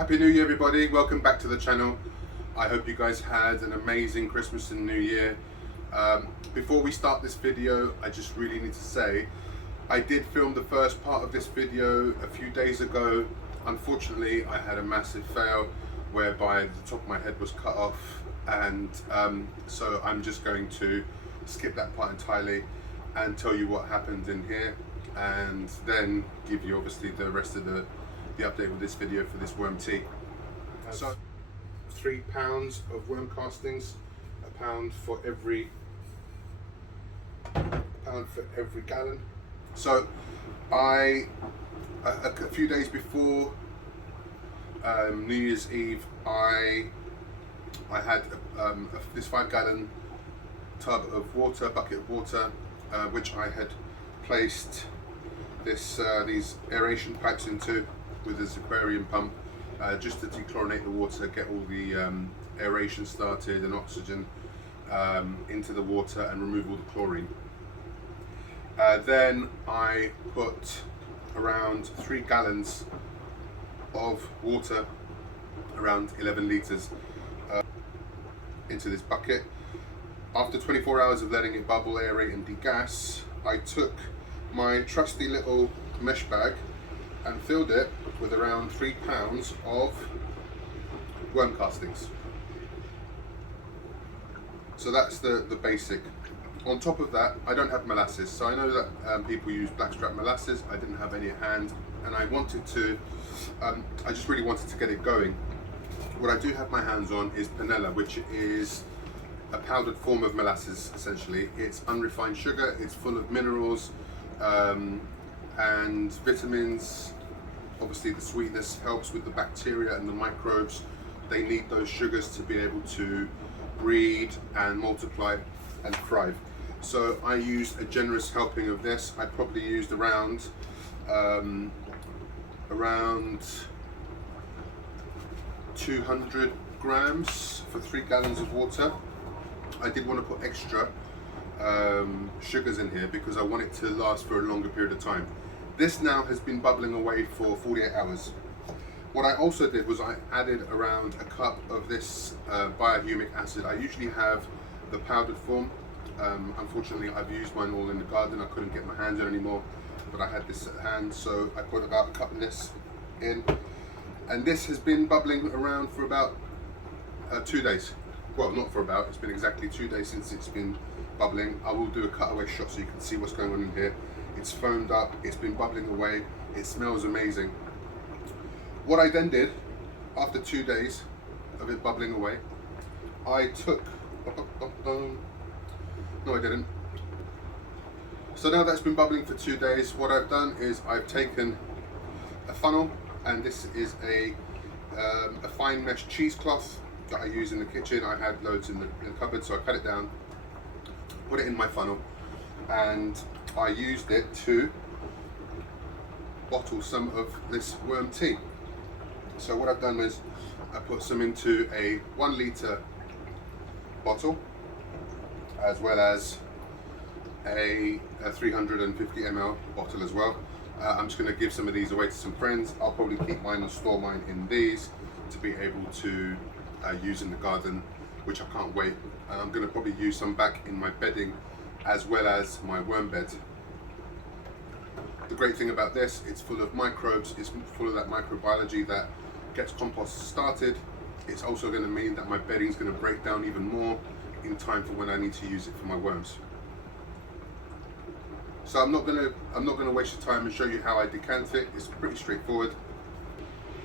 Happy New Year everybody, welcome back to the channel. I hope you guys had an amazing Christmas and New Year. Before we start this video, I just really need to say, I did film the first part of this video a few days ago. Unfortunately, I had a massive fail whereby the top of my head was cut off, and so I'm just going to skip that part entirely and tell you what happened in here, and then give you obviously the rest of the update with this video for this worm tea. So 3 pounds of worm castings, a pound for every gallon. So a few days before New Year's Eve, I had this 5-gallon tub of water, bucket of water, which I had placed these aeration pipes into with this aquarium pump, just to dechlorinate the water, get all the aeration started and oxygen into the water and remove all the chlorine. Then I put around 3 gallons of water, around 11 litres, into this bucket. After 24 hours of letting it bubble, aerate and degas, I took my trusty little mesh bag and filled it with around 3 pounds of worm castings. So that's the basic. On top of that, I don't have molasses, so I know that people use blackstrap molasses. I didn't have any at hand, and I wanted to, I just really wanted to get it going. What I do have my hands on is panela, which is a powdered form of molasses essentially. It's unrefined sugar, it's full of minerals and vitamins. Obviously the sweetness helps with the bacteria and the microbes. They need those sugars to be able to breed and multiply and thrive. So I used a generous helping of this. I probably used around 200 grams for 3 gallons of water. I did want to put extra sugars in here because I want it to last for a longer period of time. This now has been bubbling away for 48 hours. What I also did was I added around a cup of this biohumic acid. I usually have the powdered form. Unfortunately, I've used mine all in the garden. I couldn't get my hands on anymore, but I had this at hand, so I put about a cup of this in. And this has been bubbling around for about 2 days. Well, not for about, it's been exactly 2 days since it's been bubbling. I will do a cutaway shot so you can see what's going on in here. It's foamed up, it's been bubbling away, it smells amazing. What I then did, after 2 days of it bubbling away, I took, no I didn't. So now that's been bubbling for 2 days, what I've done is I've taken a funnel, and this is a fine mesh cheesecloth that I use in the kitchen. I had loads in the cupboard, so I cut it down, put it in my funnel, and I used it to bottle some of this worm tea. So what I've done is I put some into a 1 litre bottle, as well as a 350 ml bottle as well. I'm just going to give some of these away to some friends. I'll probably keep mine and store mine in these to be able to use in the garden, which I can't wait. I'm going to probably use some back in my bedding as well as my worm bed. The great thing about this, it's full of microbes, it's full of that microbiology that gets compost started. It's also going to mean that my bedding is going to break down even more in time for when I need to use it for my worms. So I'm not going to waste your time and show you how I decant it. It's pretty straightforward.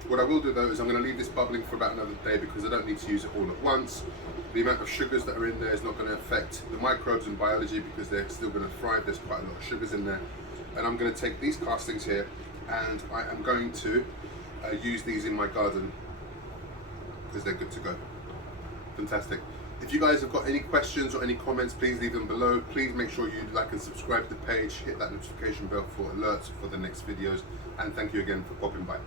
What I will do though is I'm going to leave this bubbling for about another day because I don't need to use it all at once. The amount of sugars that are in there is not going to affect the microbes and biology because they're still going to thrive. There's quite a lot of sugars in there. And I'm going to take these castings here and I am going to use these in my garden because they're good to go. Fantastic. If you guys have got any questions or any comments, please leave them below. Please make sure you like and subscribe to the page, hit that notification bell for alerts for the next videos, and thank you again for popping by.